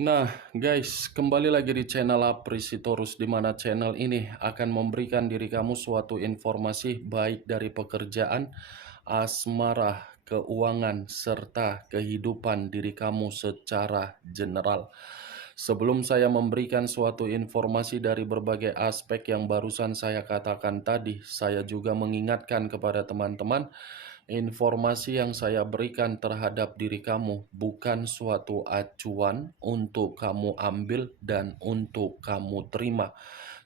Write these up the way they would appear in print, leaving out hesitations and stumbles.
Nah, guys, kembali lagi di channel Aprisitorus, di mana channel ini akan memberikan diri kamu suatu informasi baik dari pekerjaan, asmara, keuangan, serta kehidupan diri kamu secara general. Sebelum saya memberikan suatu informasi dari berbagai aspek yang barusan saya katakan tadi, saya juga mengingatkan kepada teman-teman, informasi yang saya berikan terhadap diri kamu bukan suatu acuan untuk kamu ambil dan untuk kamu terima.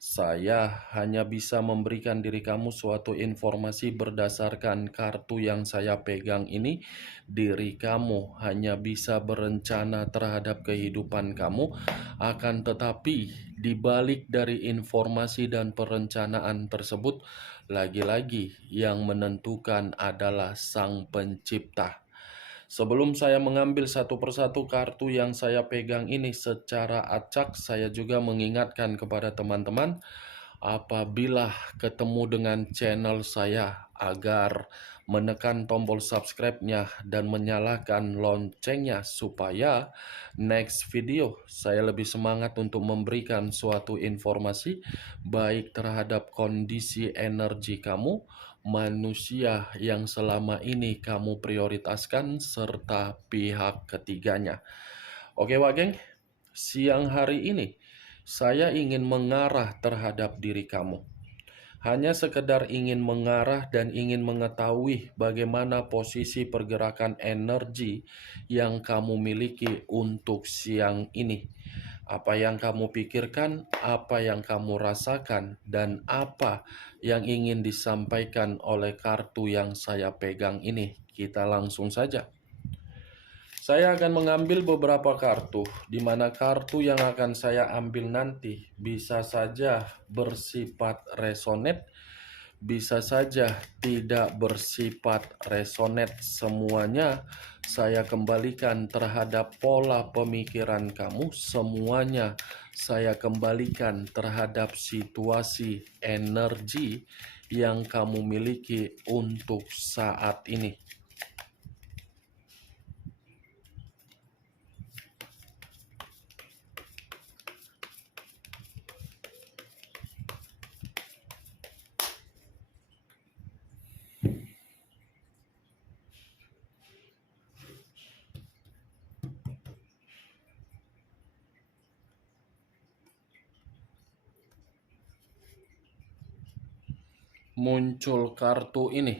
Saya hanya bisa memberikan diri kamu suatu informasi berdasarkan kartu yang saya pegang ini. Diri kamu hanya bisa berencana terhadap kehidupan kamu, akan tetapi di balik dari informasi dan perencanaan tersebut, lagi-lagi yang menentukan adalah Sang Pencipta. Sebelum saya mengambil satu persatu kartu yang saya pegang ini secara acak, saya juga mengingatkan kepada teman-teman, apabila ketemu dengan channel saya, agar menekan tombol subscribe-nya dan menyalakan loncengnya supaya next video saya lebih semangat untuk memberikan suatu informasi baik terhadap kondisi energi kamu, manusia yang selama ini kamu prioritaskan, serta pihak ketiganya. Oke, Wageng, siang hari ini saya ingin mengarah terhadap diri kamu. Hanya sekedar ingin mengarah dan ingin mengetahui bagaimana posisi pergerakan energi yang kamu miliki untuk siang ini. Apa yang kamu pikirkan, apa yang kamu rasakan, dan apa yang ingin disampaikan oleh kartu yang saya pegang ini. Kita langsung saja. Saya akan mengambil beberapa kartu, di mana kartu yang akan saya ambil nanti bisa saja bersifat resonate, bisa saja tidak bersifat resonate. Semuanya saya kembalikan terhadap pola pemikiran kamu, semuanya saya kembalikan terhadap situasi energi yang kamu miliki untuk saat ini. Muncul kartu ini.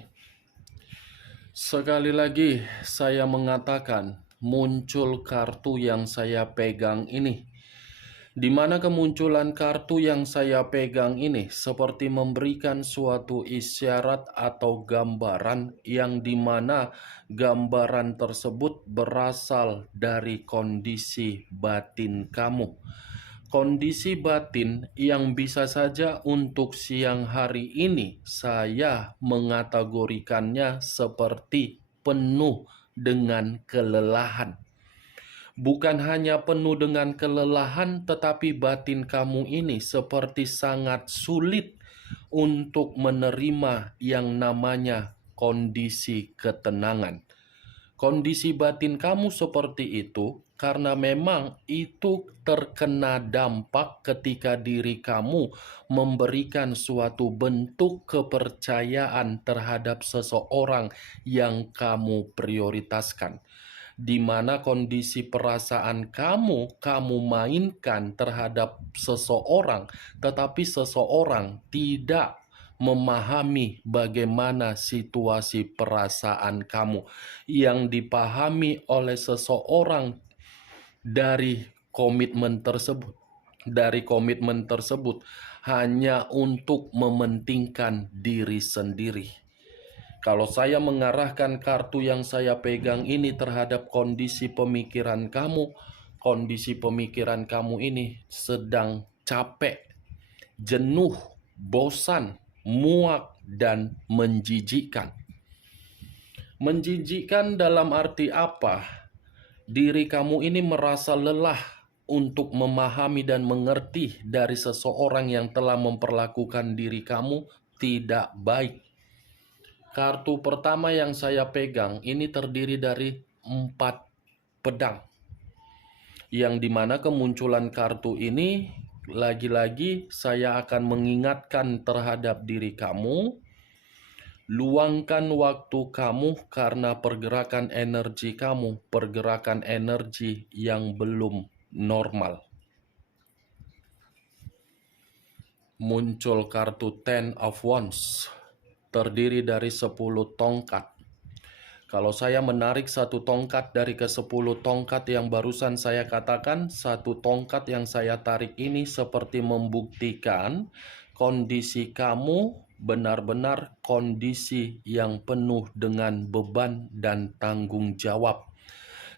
Sekali lagi saya mengatakan, muncul kartu yang saya pegang ini. Di mana kemunculan kartu yang saya pegang ini seperti memberikan suatu isyarat atau gambaran, yang dimana gambaran tersebut berasal dari kondisi batin kamu. Kondisi batin yang bisa saja untuk siang hari ini saya mengategorikannya seperti penuh dengan kelelahan. Bukan hanya penuh dengan kelelahan, tetapi batin kamu ini seperti sangat sulit untuk menerima yang namanya kondisi ketenangan. Kondisi batin kamu seperti itu karena memang itu terkena dampak ketika diri kamu memberikan suatu bentuk kepercayaan terhadap seseorang yang kamu prioritaskan, di mana kondisi perasaan kamu mainkan terhadap seseorang, tetapi seseorang tidak memahami bagaimana situasi perasaan kamu. Yang dipahami oleh seseorang dari komitmen tersebut, hanya untuk mementingkan diri sendiri. Kalau saya mengarahkan kartu yang saya pegang ini terhadap kondisi pemikiran kamu ini sedang capek, jenuh, bosan, muak, dan menjijikkan. Menjijikkan dalam arti apa? Diri kamu ini merasa lelah untuk memahami dan mengerti dari seseorang yang telah memperlakukan diri kamu tidak baik. Kartu pertama yang saya pegang ini terdiri dari 4 pedang. yang dimana kemunculan kartu ini lagi-lagi saya akan mengingatkan terhadap diri kamu. Luangkan waktu kamu karena pergerakan energi yang belum normal. Muncul kartu Ten of Wands, terdiri dari 10 tongkat. Kalau saya menarik satu tongkat dari ke-10 tongkat yang barusan saya katakan, satu tongkat yang saya tarik ini seperti membuktikan kondisi kamu benar-benar kondisi yang penuh dengan beban dan tanggung jawab.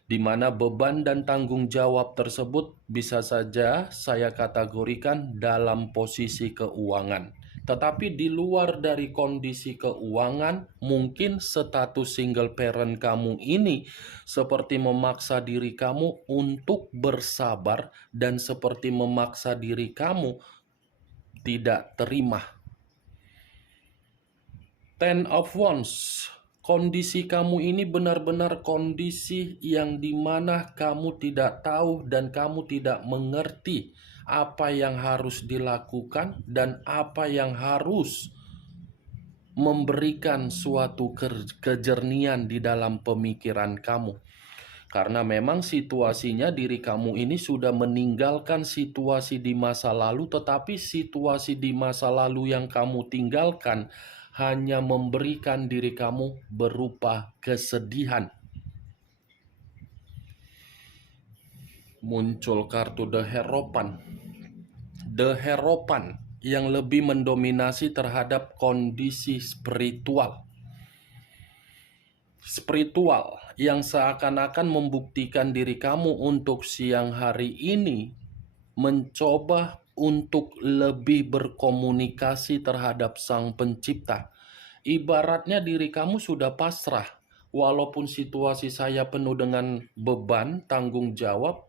Di mana beban dan tanggung jawab tersebut bisa saja saya kategorikan dalam posisi keuangan. Tetapi di luar dari kondisi keuangan, mungkin status single parent kamu ini seperti memaksa diri kamu untuk bersabar dan seperti memaksa diri kamu tidak terima. Ten of Wands, kondisi kamu ini benar-benar kondisi yang dimana kamu tidak tahu dan kamu tidak mengerti apa yang harus dilakukan dan apa yang harus memberikan suatu kejernihan di dalam pemikiran kamu. Karena memang situasinya diri kamu ini sudah meninggalkan situasi di masa lalu, tetapi situasi di masa lalu yang kamu tinggalkan hanya memberikan diri kamu berupa kesedihan. Muncul kartu The Hierophant. The Hierophant yang lebih mendominasi terhadap kondisi spiritual yang seakan-akan membuktikan diri kamu untuk siang hari ini mencoba untuk lebih berkomunikasi terhadap Sang Pencipta. Ibaratnya diri kamu sudah pasrah. Walaupun situasi saya penuh dengan beban, tanggung jawab,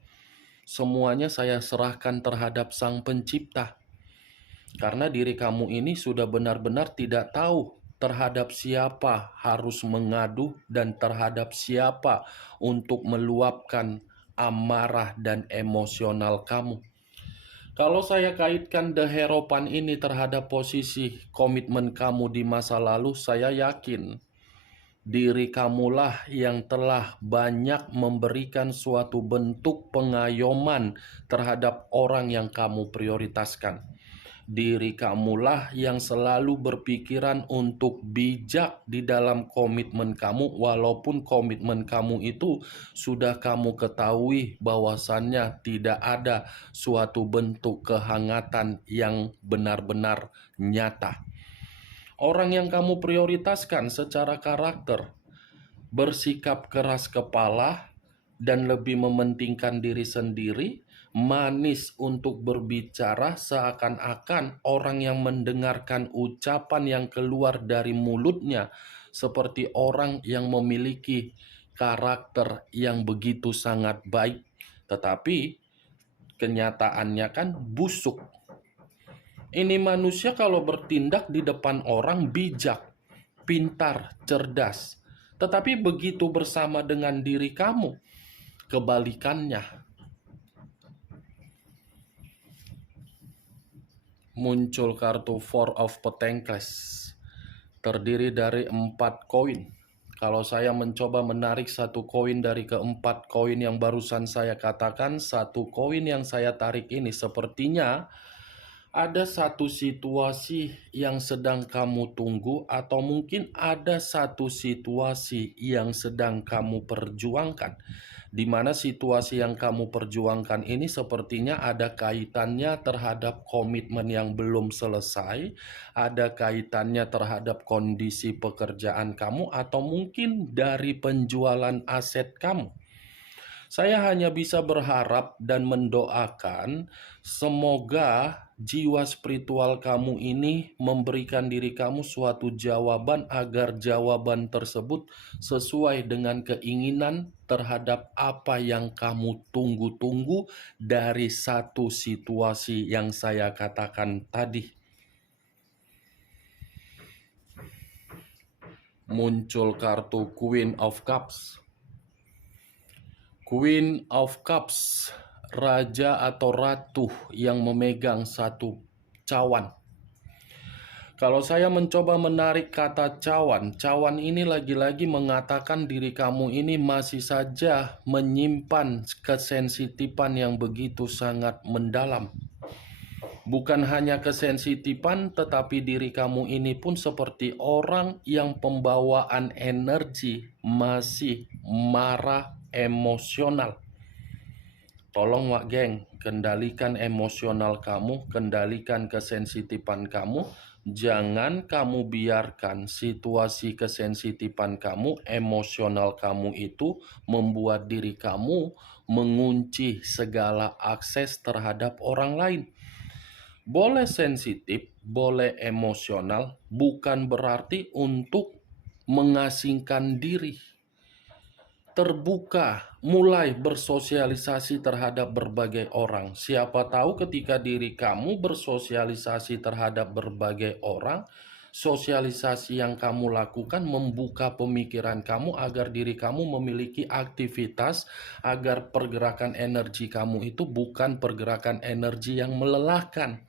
semuanya saya serahkan terhadap Sang Pencipta. Karena diri kamu ini sudah benar-benar tidak tahu terhadap siapa harus mengadu dan terhadap siapa untuk meluapkan amarah dan emosional kamu. Kalau saya kaitkan The Hierophant ini terhadap posisi komitmen kamu di masa lalu, saya yakin diri kamulah yang telah banyak memberikan suatu bentuk pengayoman terhadap orang yang kamu prioritaskan. Diri kamulah yang selalu berpikiran untuk bijak di dalam komitmen kamu, walaupun komitmen kamu itu sudah kamu ketahui bahwasannya tidak ada suatu bentuk kehangatan yang benar-benar nyata. Orang yang kamu prioritaskan secara karakter bersikap keras kepala dan lebih mementingkan diri sendiri, manis untuk berbicara, seakan-akan orang yang mendengarkan ucapan yang keluar dari mulutnya seperti orang yang memiliki karakter yang begitu sangat baik, tetapi kenyataannya kan busuk. Ini manusia kalau bertindak di depan orang bijak, pintar, cerdas, tetapi begitu bersama dengan diri kamu, kebalikannya. Muncul kartu Four of Pentacles, terdiri dari 4 koin. Kalau saya mencoba menarik satu koin dari keempat koin yang barusan saya katakan, satu koin yang saya tarik ini sepertinya ada satu situasi yang sedang kamu tunggu, atau mungkin ada satu situasi yang sedang kamu perjuangkan, di mana situasi yang kamu perjuangkan ini sepertinya ada kaitannya terhadap komitmen yang belum selesai, ada kaitannya terhadap kondisi pekerjaan kamu, atau mungkin dari penjualan aset kamu. Saya hanya bisa berharap dan mendoakan semoga jiwa spiritual kamu ini memberikan diri kamu suatu jawaban agar jawaban tersebut sesuai dengan keinginan terhadap apa yang kamu tunggu-tunggu dari satu situasi yang saya katakan tadi. Muncul kartu Queen of Cups. Queen of Cups raja atau ratu yang memegang satu cawan. Kalau saya mencoba menarik kata cawan, cawan ini lagi-lagi mengatakan diri kamu ini masih saja menyimpan kesensitifan yang begitu sangat mendalam. Bukan hanya kesensitifan, tetapi diri kamu ini pun seperti orang yang pembawaan energi masih marah, emosional. Tolong Wak Geng, kendalikan emosional kamu, kendalikan kesensitifan kamu. Jangan kamu biarkan situasi kesensitifan kamu, emosional kamu itu membuat diri kamu mengunci segala akses terhadap orang lain. Boleh sensitif, boleh emosional, bukan berarti untuk mengasingkan diri. Terbuka, mulai bersosialisasi terhadap berbagai orang. Siapa tahu ketika diri kamu bersosialisasi terhadap berbagai orang, sosialisasi yang kamu lakukan membuka pemikiran kamu agar diri kamu memiliki aktivitas, agar pergerakan energi kamu itu bukan pergerakan energi yang melelahkan.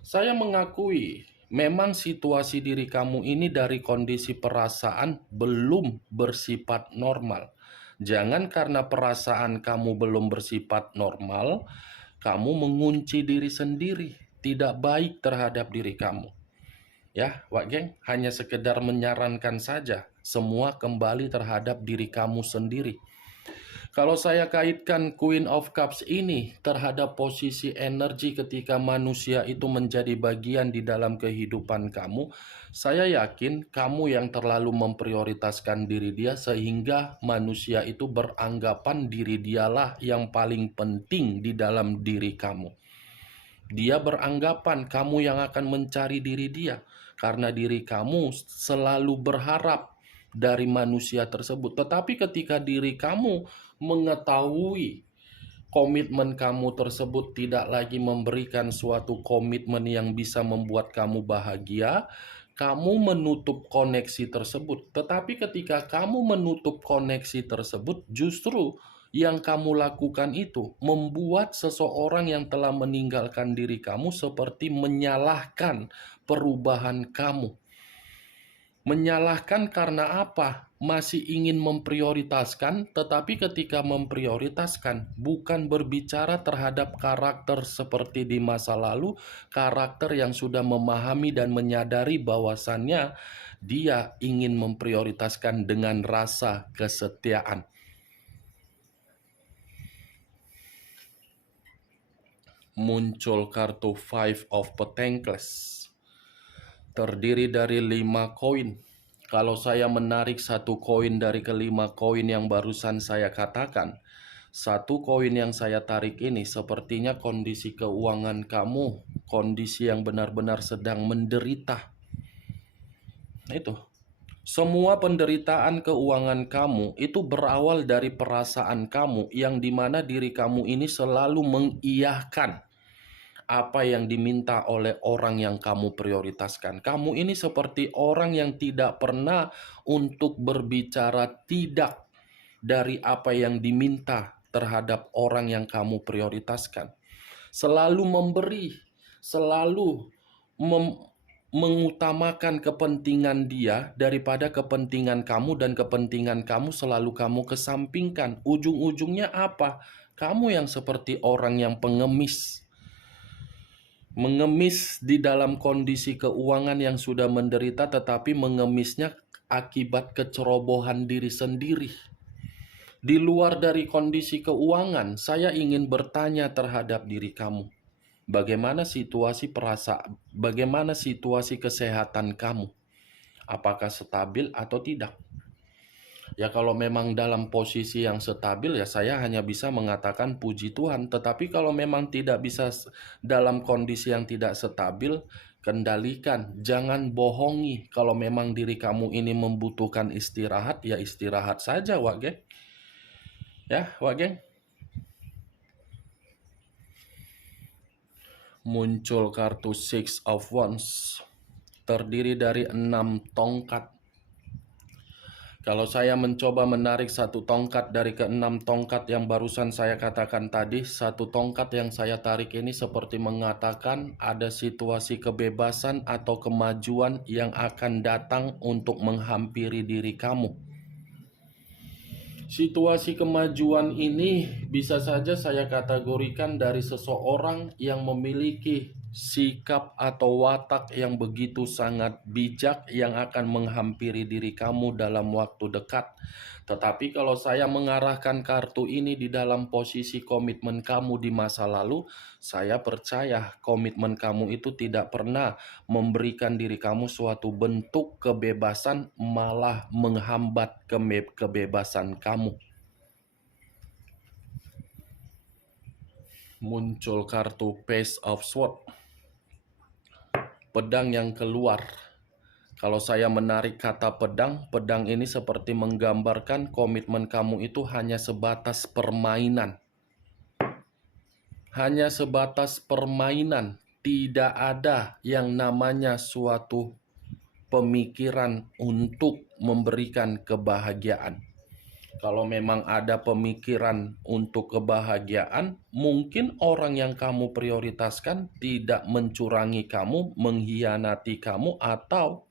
Saya mengakui memang situasi diri kamu ini dari kondisi perasaan belum bersifat normal. Jangan karena perasaan kamu belum bersifat normal, kamu mengunci diri sendiri, tidak baik terhadap diri kamu. Ya, Wak Geng, hanya sekedar menyarankan saja, semua kembali terhadap diri kamu sendiri. Kalau saya kaitkan Queen of Cups ini terhadap posisi energi ketika manusia itu menjadi bagian di dalam kehidupan kamu, saya yakin kamu yang terlalu memprioritaskan diri dia sehingga manusia itu beranggapan diri dialah yang paling penting di dalam diri kamu. Dia beranggapan kamu yang akan mencari diri dia karena diri kamu selalu berharap dari manusia tersebut. Tetapi ketika diri kamu mengetahui komitmen kamu tersebut tidak lagi memberikan suatu komitmen yang bisa membuat kamu bahagia, kamu menutup koneksi tersebut. Tetapi ketika kamu menutup koneksi tersebut, justru yang kamu lakukan itu membuat seseorang yang telah meninggalkan diri kamu seperti menyalahkan perubahan kamu. Menyalahkan karena apa? Masih ingin memprioritaskan, tetapi ketika memprioritaskan bukan berbicara terhadap karakter seperti di masa lalu, karakter yang sudah memahami dan menyadari bahwasannya dia ingin memprioritaskan dengan rasa kesetiaan. Muncul kartu Five of Pentacles. Terdiri dari 5 koin. Kalau saya menarik satu koin dari kelima koin yang barusan saya katakan, satu koin yang saya tarik ini sepertinya kondisi keuangan kamu, kondisi yang benar-benar sedang menderita. Itu. Semua penderitaan keuangan kamu itu berawal dari perasaan kamu yang dimana diri kamu ini selalu mengiyahkan apa yang diminta oleh orang yang kamu prioritaskan. Kamu ini seperti orang yang tidak pernah untuk berbicara tidak dari apa yang diminta terhadap orang yang kamu prioritaskan. Selalu memberi, selalu mengutamakan kepentingan dia daripada kepentingan kamu, dan kepentingan kamu selalu kamu kesampingkan. Ujung-ujungnya apa? Kamu yang seperti orang yang pengemis. Mengemis di dalam kondisi keuangan yang sudah menderita, tetapi mengemisnya akibat kecerobohan diri sendiri. Di luar dari kondisi keuangan, saya ingin bertanya terhadap diri kamu. Bagaimana situasi kesehatan kamu? Apakah stabil atau tidak? Ya kalau memang dalam posisi yang stabil ya saya hanya bisa mengatakan puji Tuhan. Tetapi kalau memang tidak bisa dalam kondisi yang tidak stabil, kendalikan. Jangan bohongi. Kalau memang diri kamu ini membutuhkan istirahat, ya istirahat saja Wak Geng. Ya Wak Geng. Muncul kartu Six of Wands. Terdiri dari 6 tongkat. Kalau saya mencoba menarik satu tongkat dari keenam tongkat yang barusan saya katakan tadi, satu tongkat yang saya tarik ini seperti mengatakan ada situasi kebebasan atau kemajuan yang akan datang untuk menghampiri diri kamu. Situasi kemajuan ini bisa saja saya kategorikan dari seseorang yang memiliki sikap atau watak yang begitu sangat bijak yang akan menghampiri diri kamu dalam waktu dekat. Tetapi kalau saya mengarahkan kartu ini di dalam posisi komitmen kamu di masa lalu, saya percaya komitmen kamu itu tidak pernah memberikan diri kamu suatu bentuk kebebasan, malah menghambat kebebasan kamu. Muncul kartu Page of Swords, pedang yang keluar. Kalau saya menarik kata pedang, pedang ini seperti menggambarkan komitmen kamu itu hanya sebatas permainan. Hanya sebatas permainan, tidak ada yang namanya suatu pemikiran untuk memberikan kebahagiaan. Kalau memang ada pemikiran untuk kebahagiaan, mungkin orang yang kamu prioritaskan tidak mencurangi kamu, mengkhianati kamu, atau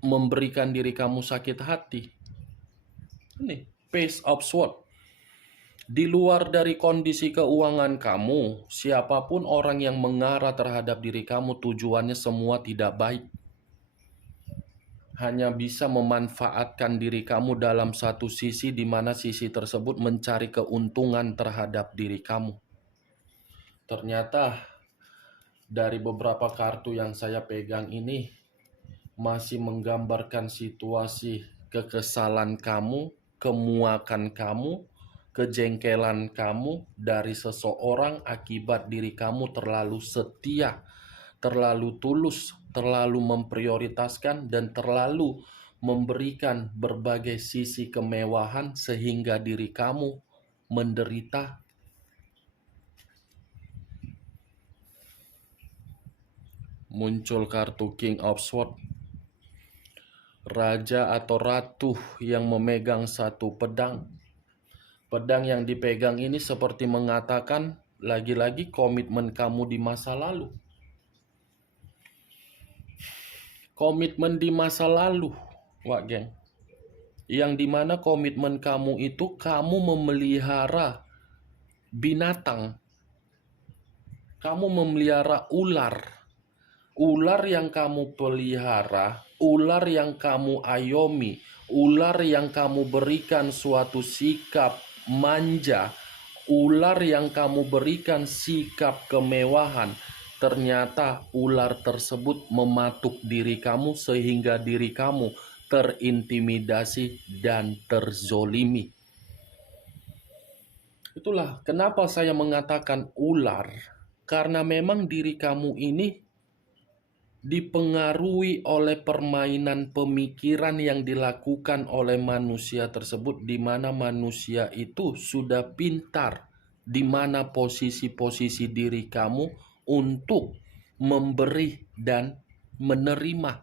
memberikan diri kamu sakit hati. Ini Page of Swords. Di luar dari kondisi keuangan kamu, siapapun orang yang mengarah terhadap diri kamu, tujuannya semua tidak baik. Hanya bisa memanfaatkan diri kamu dalam satu sisi, di mana sisi tersebut mencari keuntungan terhadap diri kamu. Ternyata dari beberapa kartu yang saya pegang ini masih menggambarkan situasi kekesalan kamu, kemuakan kamu, kejengkelan kamu dari seseorang akibat diri kamu terlalu setia, terlalu tulus, terlalu memprioritaskan, dan terlalu memberikan berbagai sisi kemewahan sehingga diri kamu menderita. Muncul kartu King of Swords, raja atau ratu yang memegang satu pedang. Pedang yang dipegang ini seperti mengatakan lagi-lagi komitmen kamu di masa lalu. Komitmen di masa lalu, Wak Geng. Yang dimana komitmen kamu itu kamu memelihara binatang. Kamu memelihara ular. Ular yang kamu pelihara, ular yang kamu ayomi, ular yang kamu berikan suatu sikap manja, ular yang kamu berikan sikap kemewahan. Ternyata ular tersebut mematuk diri kamu sehingga diri kamu terintimidasi dan terzolimi. Itulah kenapa saya mengatakan ular, karena memang diri kamu ini dipengaruhi oleh permainan pemikiran yang dilakukan oleh manusia tersebut, di mana manusia itu sudah pintar di mana posisi-posisi diri kamu untuk memberi dan menerima.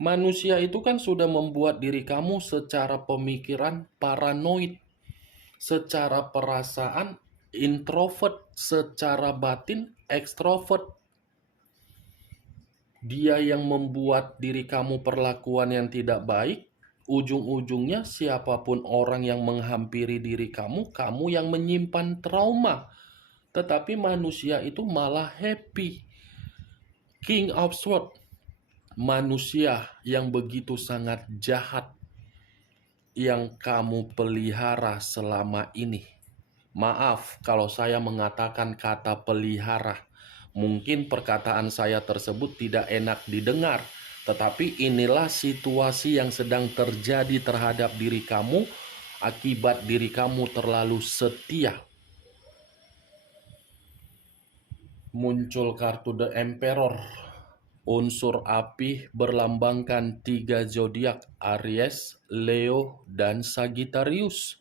Manusia itu kan sudah membuat diri kamu secara pemikiran paranoid, secara perasaan introvert, secara batin ekstrovert. Dia yang membuat diri kamu perlakuan yang tidak baik, ujung-ujungnya siapapun orang yang menghampiri diri kamu, kamu yang menyimpan trauma. Tetapi manusia itu malah happy. King of Swords, manusia yang begitu sangat jahat yang kamu pelihara selama ini. Maaf kalau saya mengatakan kata pelihara. Mungkin perkataan saya tersebut tidak enak didengar, tetapi inilah situasi yang sedang terjadi terhadap diri kamu akibat diri kamu terlalu setia. Muncul kartu The Emperor. Unsur api berlambangkan 3 zodiak, Aries, Leo, dan Sagittarius.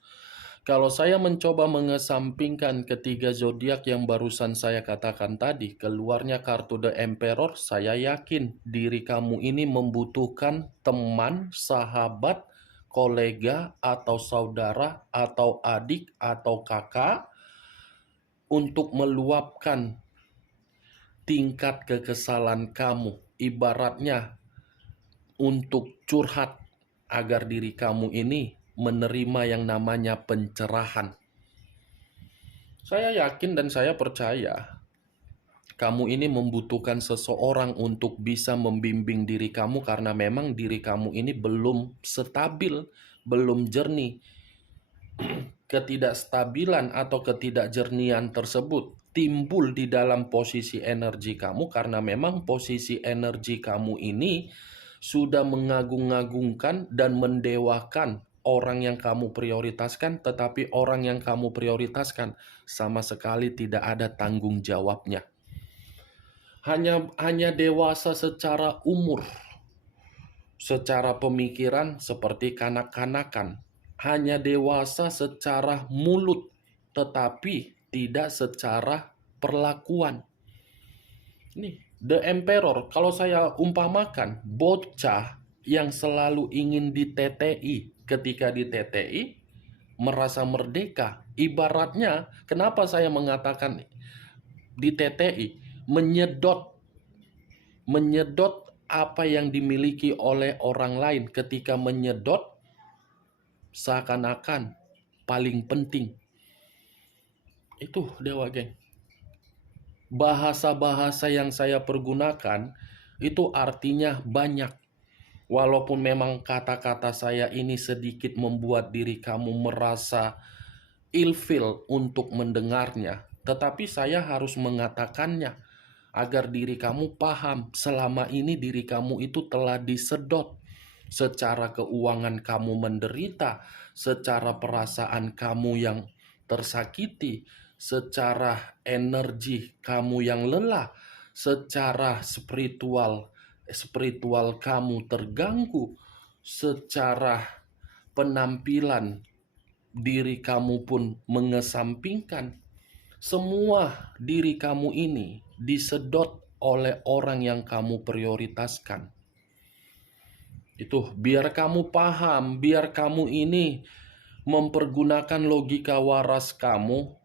Kalau saya mencoba mengesampingkan ketiga zodiak yang barusan saya katakan tadi, keluarnya kartu The Emperor, saya yakin diri kamu ini membutuhkan teman, sahabat, kolega, atau saudara, atau adik, atau kakak untuk meluapkan tingkat kekesalan kamu. Ibaratnya untuk curhat agar diri kamu ini menerima yang namanya pencerahan. Saya yakin dan saya percaya kamu ini membutuhkan seseorang untuk bisa membimbing diri kamu karena memang diri kamu ini belum stabil, belum jernih. Ketidakstabilan atau ketidakjernihan tersebut timbul di dalam posisi energi kamu karena memang posisi energi kamu ini sudah mengagung-agungkan dan mendewakan orang yang kamu prioritaskan, tetapi orang yang kamu prioritaskan sama sekali tidak ada tanggung jawabnya. Hanya dewasa secara umur, secara pemikiran seperti kanak-kanakan. Hanya dewasa secara mulut, tetapi tidak secara perlakuan. Nih, The Emperor, kalau saya umpamakan, bocah yang selalu ingin ditetei, ketika ditetei, merasa merdeka. Ibaratnya, kenapa saya mengatakan ditetei? Menyedot apa yang dimiliki oleh orang lain. Ketika menyedot, seakan-akan paling penting. Itu Dewa Geng. Bahasa-bahasa yang saya pergunakan itu artinya banyak. Walaupun memang kata-kata saya ini sedikit membuat diri kamu merasa ilfil untuk mendengarnya, tetapi saya harus mengatakannya agar diri kamu paham selama ini diri kamu itu telah disedot. Secara keuangan kamu menderita, secara perasaan kamu yang tersakiti, secara energi kamu yang lelah, secara spiritual kamu terganggu, secara penampilan diri kamu pun mengesampingkan. Semua diri kamu ini disedot oleh orang yang kamu prioritaskan. Itu biar kamu paham, biar kamu ini mempergunakan logika waras kamu.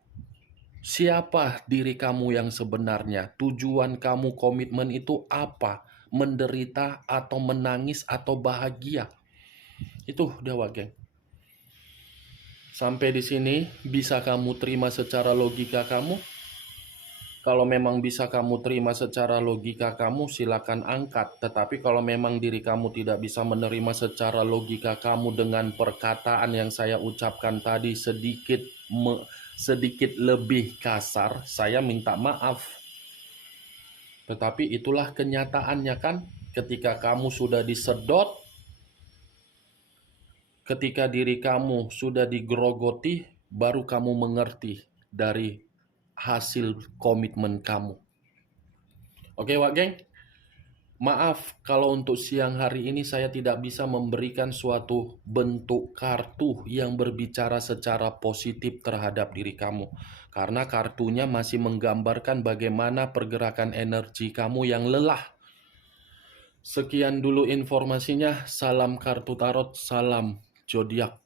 Siapa diri kamu yang sebenarnya? Tujuan kamu komitmen itu apa? Menderita atau menangis atau bahagia? Itu Dewa Geng. Sampai di sini bisa kamu terima secara logika kamu? Kalau memang bisa kamu terima secara logika kamu, silakan angkat. Tetapi kalau memang diri kamu tidak bisa menerima secara logika kamu dengan perkataan yang saya ucapkan tadi sedikit lebih kasar, saya minta maaf. Tetapi itulah kenyataannya kan, ketika kamu sudah disedot, ketika diri kamu sudah digerogoti, baru kamu mengerti dari hasil komitmen kamu. Oke, Wak Geng? Maaf kalau untuk siang hari ini saya tidak bisa memberikan suatu bentuk kartu yang berbicara secara positif terhadap diri kamu. Karena kartunya masih menggambarkan bagaimana pergerakan energi kamu yang lelah. Sekian dulu informasinya. Salam kartu tarot, salam zodiak.